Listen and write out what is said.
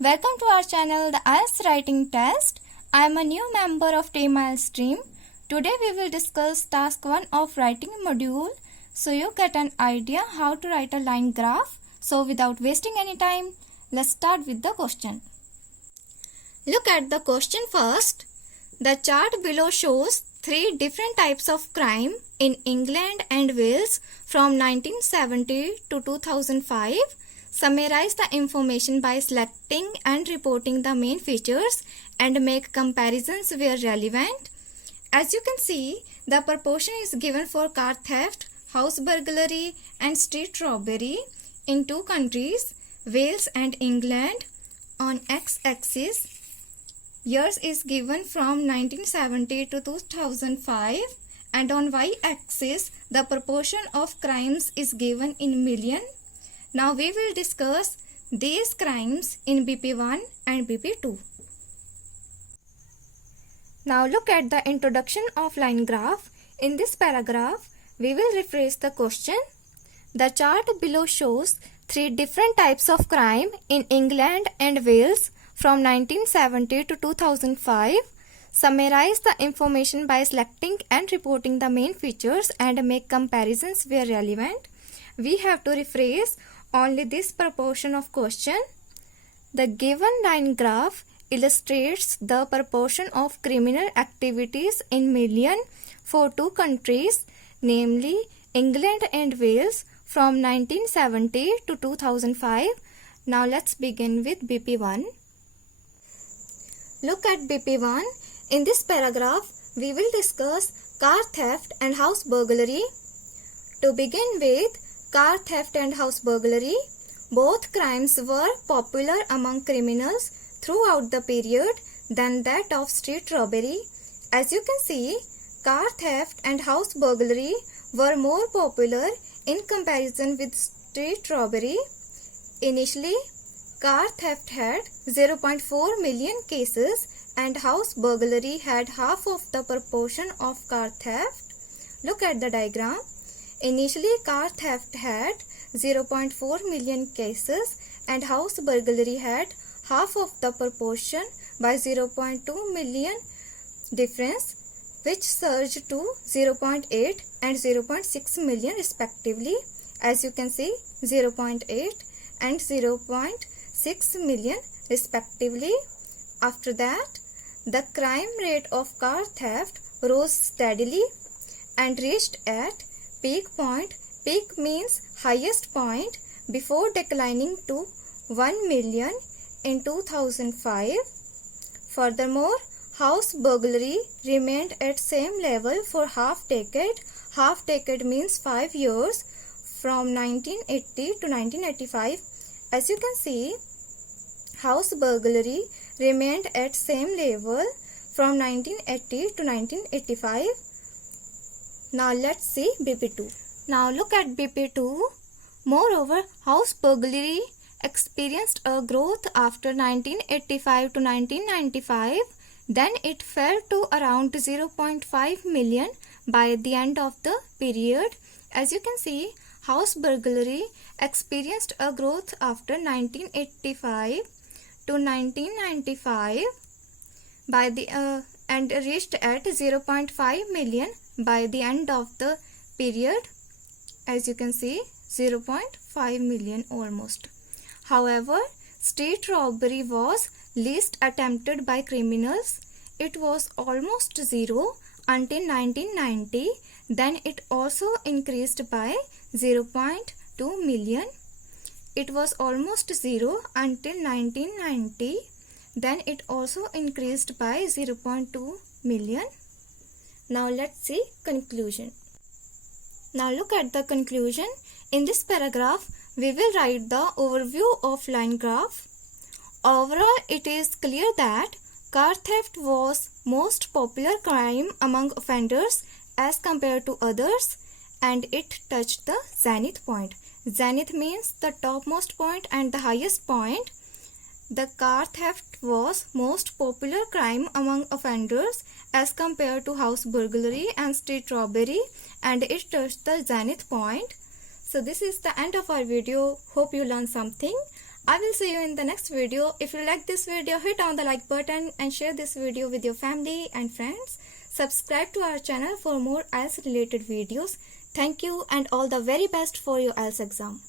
Welcome to our channel, the IELTS Writing Test. I am a new member of Team IELTS stream. Today we will discuss task 1 of writing module. So you get an idea how to write a line graph. So without wasting any time, let's start with the question. Look at the question first. The chart below shows 3 different types of crime in England and Wales from 1970 to 2005. Summarize the information by selecting and reporting the main features and make comparisons where relevant. As you can see, the proportion is given for car theft, house burglary and street robbery in 2 countries, Wales and England. On x-axis, years is given from 1970 to 2005, and on y-axis, the proportion of crimes is given in million. Now we will discuss these crimes in BP1 and BP2. Now look at the introduction of line graph. In this paragraph, we will rephrase the question. The chart below shows 3 different types of crime in England and Wales from 1970 to 2005. Summarize the information by selecting and reporting the main features and make comparisons where relevant. We have to rephrase only this proportion of question. The given line graph illustrates the proportion of criminal activities in million for 2 countries, namely England and Wales from 1970 to 2005. Now let's begin with BP1. Look at BP1. In this paragraph, we will discuss car theft and house burglary. To begin with, car theft and house burglary. Both crimes were popular among criminals throughout the period than that of street robbery. As you can see, car theft and house burglary were more popular in comparison with street robbery. Initially, car theft had 0.4 million cases and house burglary had half of the proportion of car theft. Look at the diagram. Initially, car theft had 0.4 million cases and house burglary had half of the proportion by 0.2 million difference, which surged to 0.8 and 0.6 million respectively. As you can see, 0.8 and 0.6 million respectively. After that, the crime rate of car theft rose steadily and reached at peak point. Peak means highest point before declining to 1 million in 2005. Furthermore, house burglary remained at same level for half decade. Half decade means 5 years from 1980 to 1985. As you can see, house burglary remained at same level from 1980 to 1985. Now let's see BP2. Now look at BP2. Moreover, house burglary experienced a growth after 1985 to 1995. Then it fell to around 0.5 million by the end of the period. As you can see, house burglary experienced a growth after 1985 to 1995 by the and reached at 0.5 million by the end of the period. As you can see, 0.5 million almost. However, street robbery was least attempted by criminals. It was almost zero until 1990. Then it also increased by 0.2 million. It was almost zero until 1990. Then it also increased by 0.2 million. Now let's see conclusion. Now look at the conclusion. In this paragraph, we will write the overview of line graph. Overall, it is clear that car theft was most popular crime among offenders as compared to others, and it touched the zenith point. Zenith means the topmost point and the highest point. The car theft was most popular crime among offenders as compared to house burglary and street robbery, and it touched the zenith point. So this is the end of our video. Hope you learned something. I will see you in the next video. If you like this video, hit on the like button and share this video with your family and friends. Subscribe to our channel for more IELTS related videos. Thank you and all the very best for your IELTS exam.